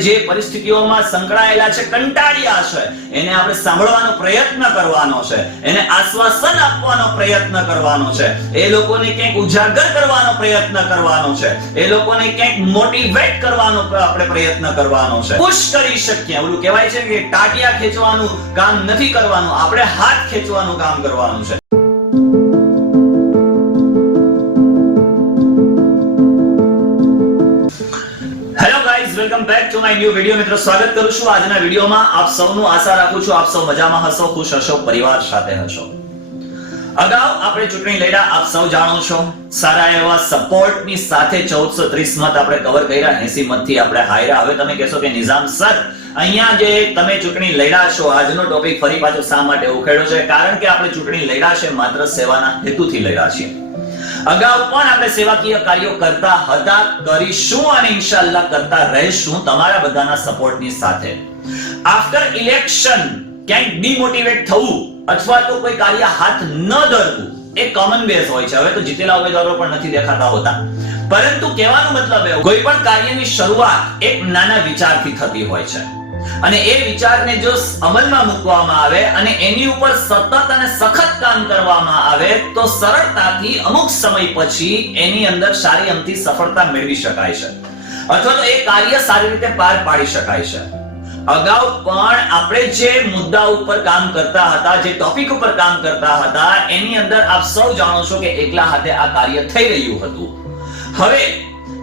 જે પરિસ્થિતિઓમાં સંકળાયેલા છે, કંટાળ્યા છે. એને આપણે સાંભળવાનો પ્રયત્ન કરવાનો છે. એને આશ્વાસન આપવાનો પ્રયત્ન કરવાનો છે. એ લોકોને ક્યાંક ઉજાગર કરવાનો પ્રયત્ન કરવાનો છે. એ લોકોને ક્યાંક મોટિવેટ કરવાનો આપણે પ્રયત્ન કરવાનો છે. પુશ કરી શકીએ. ઓલું કહેવાય છે કે ટાટિયા ખેંચવાનું કામ નથી કરવાનું. આપણે હાથ ખેંચવાનું કામ કરવાનું છે. ચૂંટણી લડ્યા છો. સાથે 1430 મત આપણે કવર કર્યા 80 મતથી આપણે હાર્યા. હવે તમે કહેશો કે નિઝામ સર, અહીંયા જે તમે ચૂંટણી લડ્યા છો, આજનો ટોપિક ફરી પાછો શા માટે ઉખેડ્યો છે? કારણ કે આપણે ચૂંટણી લડ્યા છે, માત્ર સેવાના હેતુથી લડ્યા છીએ. અગાઉ પણ આપણે સેવાકીય કાર્યો કરતા હતા, કરીશું અને ઇન્શાલ્લાહ કરતા રહીશું તમારા બધાના સપોર્ટની સાથે. આફ્ટર ઇલેક્શન ક્યાંક ડિમોટિવેટ થવું અથવા તો કોઈ કાર્ય હાથ ન ધરવું, એ કોમન બેઝ હોય છે. હવે તો જીતેલા ઉમેદવારો પણ નથી દેખાતા હોતા. પરંતુ કહેવાનો મતલબ એવો, કોઈ પણ કાર્યની શરૂઆત એક નાના વિચારથી થતી હોય છે. અને એ વિચારને જો અમલમાં મૂકવામાં આવે અને એની ઉપર સતત અને સખત કામ કરવામાં આવે, તો સરળતાથી અમુક સમય પછી એની અંદર સારી અમથી સફળતા મેળવી શકાય છે. અથવા તો એ કાર્ય સારી રીતે પાર પાડી શકાય છે. અગાઉ પણ આપણે જે મુદ્દા ઉપર કામ કરતા હતા, જે ટોપિક ઉપર કામ કરતા હતા, એની અંદર આપ સૌ જાણો છો કે એકલા હાથે આ કાર્ય થઈ રહ્યું હતું. હવે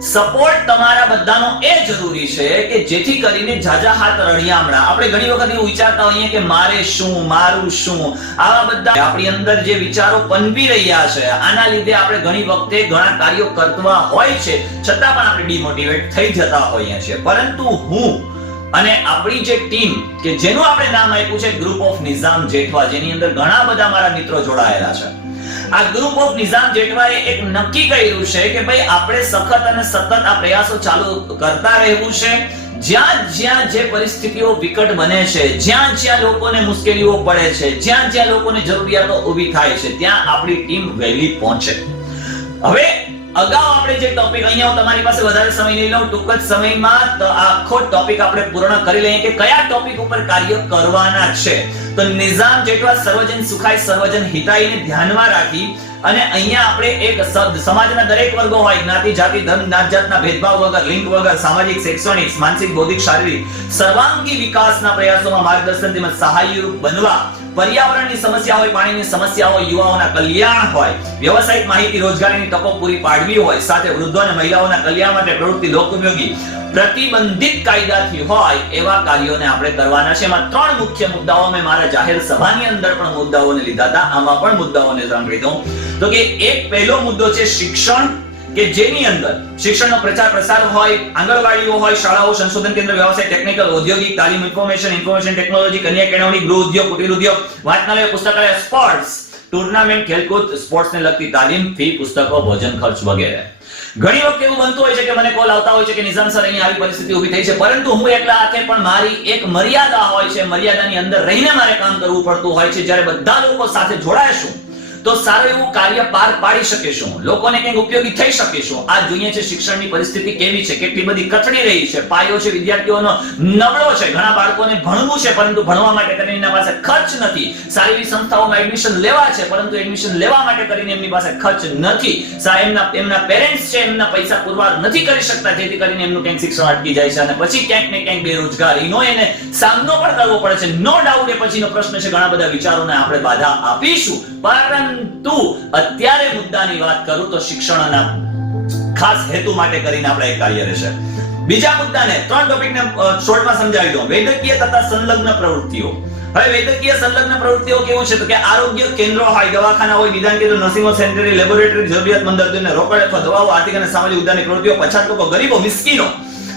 સપોર્ટ તમારા બધાનો એ જરૂરી છે કે જેથી કરીને જાજા હાથ રણિયામણા આપણે ઘણી વખત એવું વિચારતા હોઈએ કે મારે શું, મારું શું? આવા બધા આપણી અંદર જે વિચારો પનપી રહ્યા છે. આના લીધે આપણે ઘણી વખતે ઘણા કાર્યો કરતા હોય છે. છતાં પણ આપણે ડિમોટિવેટ થઈ જતા હોઈએ છીએ. પરંતુ હું અને આપણી જે ટીમ કે જેનું આપણે નામ આપ્યું છે ગ્રુપ ઓફ નિઝામ જેઠવા જેની અંદર ઘણા બધા મારા મિત્રો જોડાયેલા છે. આ ગ્રુપ ઓફ નિઝામ જેટવાએ એક નક્કી કર્યું છે કે ભાઈ આપણે સખત અને સતત આ પ્રયાસો ચાલુ કરતા રહેવું છે. જ્યાં જ્યાં જે પરિસ્થિતિઓ વિકટ બને છે, જ્યાં જ્યાં લોકોને મુશ્કેલીઓ પડે છે, જ્યાં જ્યાં લોકોને જરૂરિયાતો ઊભી થાય છે, ત્યાં આપણી ટીમ વહેલી પહોંચે. હવે અગાઉ આપણે જે ટોપિક અહીંયા તમારી પાસે વધારે સમય નહીં લઉં, ટૂંક જ સમયમાં આખો ટોપિક આપણે પૂર્ણ કરી લઈએ કે કયા ટોપિક ઉપર કાર્ય કરવાના છે. તો નિઝામ જેટલા સર્વજન સુખાય, સર્વજન હિતાયને ધ્યાનમાં રાખી અને અહીંયા આપણે એક શબ્દ સમાજના દરેક વર્ગો હોય, જ્ઞાતિ, જાતિ, ધર્મ નાત જાતના ભેદભાવ વગર, લિંગ વગર, સામાજિક, શૈક્ષણિક, માનસિક, બૌદ્ધિક, શારીરિક સર્વાંગી વિકાસના પ્રયાસોમાં માર્ગદર્શન તેમજ સહાયરૂપ બનવા પર્યાવરણની સમસ્યા હોય, પાણીની સમસ્યા હોય, યુવાઓના કલ્યાણ હોય, વ્યવસાયિક માહિતી, રોજગારીની તકો પૂરી પાડવી હોય, સાથે વૃદ્ધો અને મહિલાઓના કલ્યાણ માટે પ્રવૃત્તિ લોકોપયોગી પ્રતિબંધિત કાયદાથી હોય, એવા કાર્યોને આપણે કરવાના છે. એમાં ત્રણ મુખ્ય મુદ્દાઓ મેં મારા જાહેર સભાની અંદર પણ મુદ્દાઓને લીધા હતા. આમાં પણ મુદ્દાઓને સાંભળી દઉં. તો કે એક પહેલો મુદ્દો છે શિક્ષણ. કે જેની અંદર શિક્ષણનો પ્રચાર પ્રસાર હોય, આંગણવાડીઓ હોય, શાળાઓ, સંશોધન કેન્દ્ર, વ્યવસાય ટેકનિકલ ઔદ્યોગિક, તાલીમ ઇન્ફોર્મેશન ઇન્ફોર્મેશન ટેકનોલોજી કન્યા કેળવણી, ગૃહ ઉદ્યોગ, કુટીર ઉદ્યોગ, વાંચનાલય, પુસ્તકાલય સ્પોર્ટ્સ ટુર્નામેન્ટ ખેલકૂદ સ્પોર્ટ્સને લગતી તાલીમ ફી પુસ્તકો, ભોજન ખર્ચ વગેરે. ઘણી વખત એવું બનતું હોય છે કે મને કોલ આવતા હોય છે કે નિઝામ સર અહીં આવી પરિસ્થિતિ ઊભી થઈ છે, પરંતુ હું એકલા હાથે પણ મારી એક મર્યાદા હોય છે, મર્યાદાની અંદર રહીને મારે કામ કરવું પડતું હોય છે, જ્યારે બધા લોકો સાથે જોડાઈશું તો સારું એવું કાર્ય પાર પાડી શકીશું લોકોને કંઈક ઉપયોગી થઈ શકીશું આ જોઈએ છે શિક્ષણની પરિસ્થિતિ કેવી છે. કેટલી બધી કથળી રહી છે. પાયો છે, વિદ્યાર્થીઓનો નબળો છે. ઘણા બાળકોને ભણવું છે, પરંતુ ભણવા માટે કરીને એમના પાસે ખર્ચ નથી. સારી એવી સંસ્થાઓમાં એડમિશન લેવા છે, પરંતુ એડમિશન લેવા માટે કરીને એમની પાસે ખર્ચ નથી. એમના એમના પેરેન્ટ્સ છે, એમના પૈસા પુરવાર નથી કરી શકતા, જેથી કરીને એમનું કંઈક શિક્ષણ અટકી જાય છે. અને પછી ક્યાંક ને ક્યાંક બેરોજગારીનો એને સામનો પણ કરવો પડે છે. નો ડાઉટ એ પછીનો પ્રશ્ન છે. ઘણા બધા વિચારોને આપણે બાધા આપીશું. પરંતુ અત્યારે મુદ્દાની વાત કરું તો શિક્ષણના ખાસ હેતુ માટે કરીને આપણે કાર્ય રહેશે. બીજા મુદ્દાને ત્રણ ટોપિકને શોર્ટમાં સમજાવી દઉં. વૈદ્યકીય તથા સંલગ્ન પ્રવૃત્તિઓ. હવે વૈદ્યકીય સંલગ્ન પ્રવૃત્તિઓ કેવું છે? તો કે આરોગ્ય કેન્દ્રો હોય, દવાખાના હોય, નિદાન કેન્દ્ર, નર્સિંગ સેન્ટરી, લેબોરેટરી, જરૂરિયાતમંદ દર્દીઓને રોકડ અથવા દવાઓ, આર્થિક અને સામાજિક ઉદ્ધારની પ્રવૃત્તિઓ, પછાત લોકો ગરીબો, મિસ્કીનો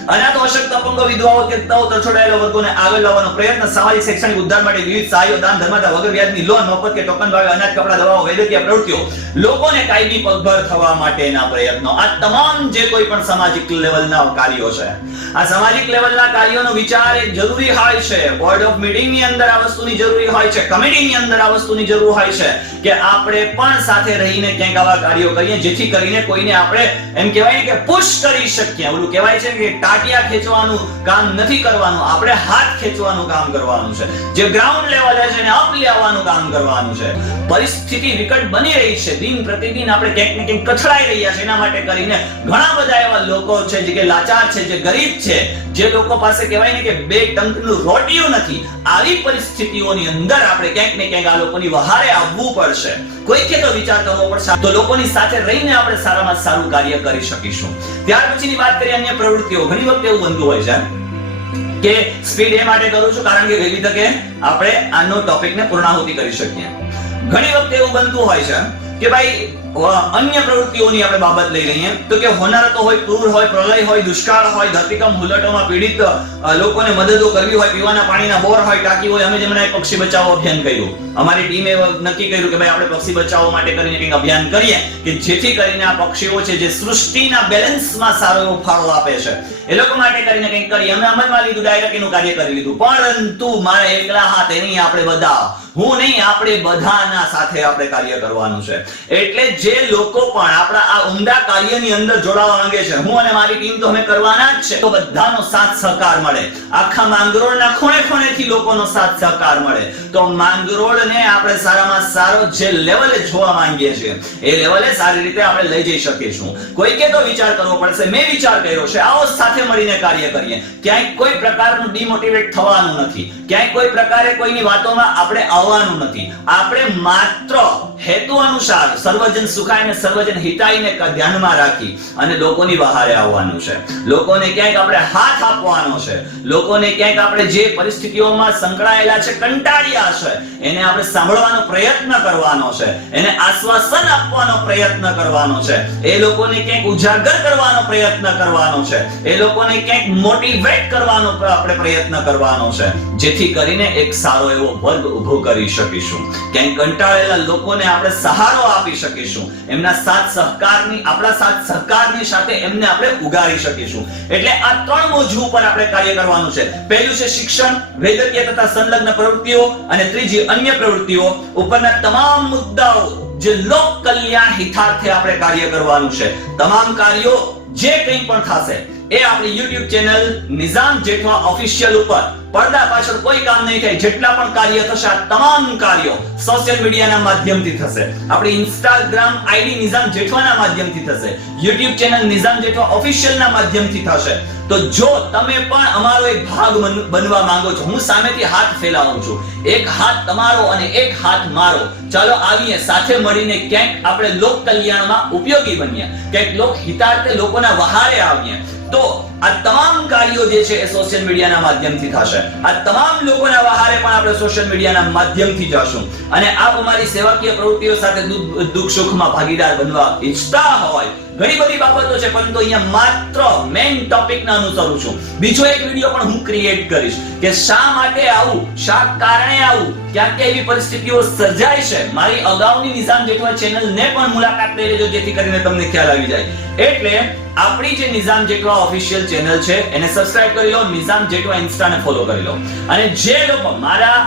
અનાથ અપંગો, વિધવાઓ કે તવ તરછોડાયેલા વર્ગોને આગળ લાવવાનો પ્રયત્ન સામાજિક શૈક્ષણિક ઉદ્ધાર માટે વિવિધ સહાયો, દાન ધર્માદા વગર વ્યાજની લોન, મફત કે ટોકન ભાવે અનાજ, કપડા, દવાઓ, વૈદ્યકીય પ્રવૃત્તિઓ લોકોને કાયમી પગભર થવા માટેના પ્રયત્નો. આ તમામ જે કોઈ પણ સામાજિક લેવલના કાર્યો છે, આ સામાજિક લેવલના કાર્યોનો વિચાર એક જરૂરી હોય છે. બોર્ડ ઓફ મીટિંગની અંદર આ વસ્તુની જરૂરી હોય છે કમિટીની અંદર આ વસ્તુની જરૂર હોય છે કે આપણે પણ સાથે રહીને ક્યાંક આવા કાર્યો કરીએ, જેથી કરીને કોઈને આપણે એમ કહેવાય કે પુશ કરી શકીએ. ઓલું કહેવાય છે કે ટાટિયા ખેંચવાનું કામ નથી કરવાનું, આપણે હાથ ખેંચવાનું કામ કરવાનું છે. જે ગ્રાઉન્ડ લેવલે છે એને અપ લેવાનું કામ કરવાનું છે. પરિસ્થિતિ વિકટ બની રહી છે. દિન પ્રતિદિન આપણે ક્યાંક ને ક્યાંક કથળાઈ રહ્યા છે. એના માટે કરીને ઘણા બધા એવા લોકો છે જે કે લાચાર છે, જે ગરીબ છે, જે લોકો પાસે કહેવાય ને કે બે ટંકનું રોટિયું નથી. આવી પરિસ્થિતિઓની અંદર આપણે ક્યાંક ને ક્યાંક આ લોકોની વહારે આવવું પડશે. કોઈકે તો વિચાર કરવો પડશે. તો લોકોની સાથે રહીને આપણે સારામાં સારું કાર્ય કરી શકીશું. ત્યાર પછીની વાત કરીએ અન્ય પ્રવૃત્તિઓ. ઘણી વખત એવું બનતું હોય છે કે સ્પીડ એ માટે કરું છું, કારણ કે વહેલી તકે આપણે આનો ટોપિકને પૂર્ણાહુતિ કરી શકીએ. ઘણી વખત એવું બનતું હોય છે કે ભાઈ અન્ય પ્રવૃત્તિઓની આપણે બાબત લઈ લઈએ. તો કે હોનારતો હોય પૂર હોય, પ્રલય હોય, દુષ્કાળ હોય, ધરતીકંપ, હુલટોમાં પીડિત લોકોને મદદો કરવી હોય, પીવાના પાણીના બોર હોય, ટાંકી હોય, અમે જેમણે પક્ષી બચાવો અભિયાન કર્યું. અમારી ટીમે નક્કી કર્યું કે ભાઈ, આપણે પક્ષી બચાવો માટે કરીને કંઈક અભિયાન કરીએ કે જેથી કરીને આ પક્ષીઓ છે, જે સૃષ્ટિના બેલેન્સમાં સારો એવો ફાળો આપે છે. એ લોકો માટે કરીને કંઈક કરીએ. અમે અમલમાં લીધું ડાયરેક્ટ એનું કાર્ય કરી લીધું. પરંતુ મારે એકલા હાથે નહીં, આપણે બધા. હું નહીં, આપણે બધાના સાથે આપણે કાર્ય કરવાનું છે. એટલે જે લોકો પણ આપણા આ ઉમદા કાર્યની અંદર જોડાવા માંગે છે, હું અને મારી ટીમ તો અમે કરવાના જ છે, તો બધાનો સાથ સહકાર મળે. આખા માંગરોળના ખૂણે ખૂણેથી લોકોનો સાથ સહકાર મળે. તો માંગરોળને આપણે સારામાં સારો જે લેવલે જોવા માંગીએ છીએ, એ લેવલે સારી રીતે આપણે લઈ જઈ શકીશું કોઈકે તો વિચાર કરવો પડશે, મેં વિચાર કર્યો છે, આવો સાથે મળીને કાર્ય કરીએ. ક્યાંય કોઈ પ્રકારનું ડિમોટિવેટ થવાનું નથી. ક્યાંય કોઈ પ્રકારે કોઈની વાતોમાં આપણે આવવાનું નથી. આપણે માત્ર હેતુ અનુસાર સર્વજન સુખાય ને સર્વજન હિતાઈને ક- ધ્યાનમાં રાખી અને લોકોની બહારે આવવાનું છે. લોકોને ક્યાંક આપણે હાથ આપવાનો છે. લોકોને ક્યાંક આપણે જે પરિસ્થિતિઓમાં સંકળાયેલા છે, કંટાળ્યા છે, એને આપણે સાંભળવાનો પ્રયત્ન કરવાનો છે, એને આશ્વાસન આપવાનો પ્રયત્ન કરવાનો છે. એ લોકોને ક્યાંક ઉજાગર કરવાનો પ્રયત્ન કરવાનો છે. એ લોકોને ક્યાંક મોટિવેટ કરવાનો આપણે પ્રયત્ન કરવાનો છે. જેથી કરીને એક સારો એવો વર્ગ ઊભો કરી શકીશું. ક્યાંય કંટાળેલા લોકોને આપણે સહારો આપી શકીશું. એમના સાથ સહકારની, આપણા સાથ સહકારની સાથે એમને આપણે ઉગારી શકીશું. એટલે આ ત્રણ મોજુ ઉપર આપણે કાર્ય કરવાનું છે. પહેલું છે શિક્ષણ, વૈદ્યકીય તથા સંલગ્ન પ્રવૃત્તિઓ અને ત્રીજી અન્ય પ્રવૃત્તિઓ. ઉપરના તમામ મુદ્દાઓ જે લોક કલ્યાણ હિતાર્થે આપણે કાર્ય કરવાનું છે. તમામ કાર્યો જે કંઈ પણ થશે, એ આપણી YouTube channel Nizam Jethwa official ઉપર પડદા પાછળ કોઈ કામ નહીં થાય. જેટલા પણ કાર્ય થશે, આ તમામ કાર્યો સોશિયલ મીડિયાના માધ્યમથી થશે. આપણી ઇન્સ્ટાગ્રામ આઈડી નિઝામ જેઠવાના માધ્યમથી થશે. યુટ્યુબ ચેનલ નિઝામ જેઠવા ઓફિશિયલના માધ્યમથી થશે. તો જો તમે પણ અમારો એક ભાગ બનવા માંગો છો, હું સામેથી હાથ ફેલાવું છું. એક હાથ તમારો અને એક હાથ મારો. ચાલો આવીએ, સાથે મળીને ક્યાંક આપણે લોક કલ્યાણમાં ઉપયોગી બનીએ. ક્યાંક લોક હિતાર્થે લોકોના વહારે આવીએ. તો આ તમામ કાર્યો જે છે એ સોશિયલ મીડિયાના માધ્યમથી થશે. આ તમામ લોકોના વહારે પણ આપણે સોશિયલ મીડિયાના માધ્યમથી જશું. અને આપ અમારી સેવાકીય પ્રવૃત્તિઓ સાથે દુઃખ સુખમાં ભાગીદાર બનવા ઈચ્છતા હોય, ઘણી બધી બાબતો છે, પરંતુ અહીંયા માત્ર મેઇન ટોપિક ના અનુસરું છું. બીજો એક વીડિયો પણ હું ક્રિએટ કરીશ, કે શા માટે આવું? શા કારણે આવું? ક્યાં કે એવી પરિસ્થિતિઓ સર્જાય છે. મારી અગાઉની નિઝામ જેઠવા ચેનલ ને પણ મુલાકાત લઈ લેજો, જેથી કરીને તમને ખ્યાલ આવી જાય. એટલે આપણી જે નિઝામ જેટવા ઓફિશિયલ ચેનલ છે, એને સબસ્ક્રાઇબ કરી લો, નિઝામ જેટવા ઇન્સ્ટા ને ફોલો કરી લો. અને જે લોકો મારા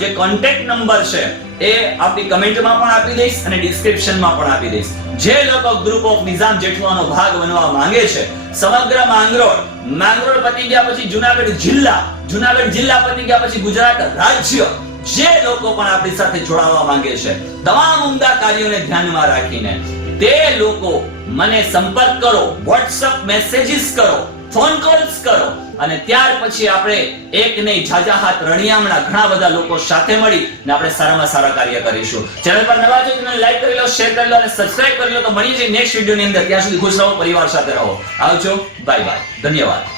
જે કોન્ટેક્ટ નંબર છે, એ આપણી કમેન્ટમાં પણ આપી દઈશ અને ડિસ્ક્રિપ્શનમાં પણ આપી દઈશ. જે લોકો ગ્રુપ ઓફ નિઝામ જેઠવાનો ભાગ બનવા માંગે છે, સમગ્ર માંગરોળ માંગરોળ પતી ગયા પછી જુનાગઢ જિલ્લા જુનાગઢ જિલ્લા પતી ગયા પછી ગુજરાત રાજ્ય જે લોકો પણ આપણી સાથે જોડાવા માંગે છે, તમામ ઉમદા કાર્યોને ધ્યાનમાં રાખીને, તે લોકો મને સંપર્ક કરો, WhatsApp મેસેજીસ કરો ફોન કોલ્સ કરો, અને ત્યાર પછી આપણે એક નહીં જાજા હાથ રણિયામણા ઘણા બધા લોકો સાથે મળી ને આપણે સારામાં સારા કાર્ય કરીશું. ચેનલ પર નવા છો ચેનલ લાઈક કરી લો શેર કરી લો અને સબસ્ક્રાઇબ કરી લો. તો મળીએ છીએ નેક્સ્ટ વિડીયોની અંદર. ત્યાં સુધી ખુશ રહો, પરિવાર સાથે રહો. આવજો. બાય બાય ધન્યવાદ.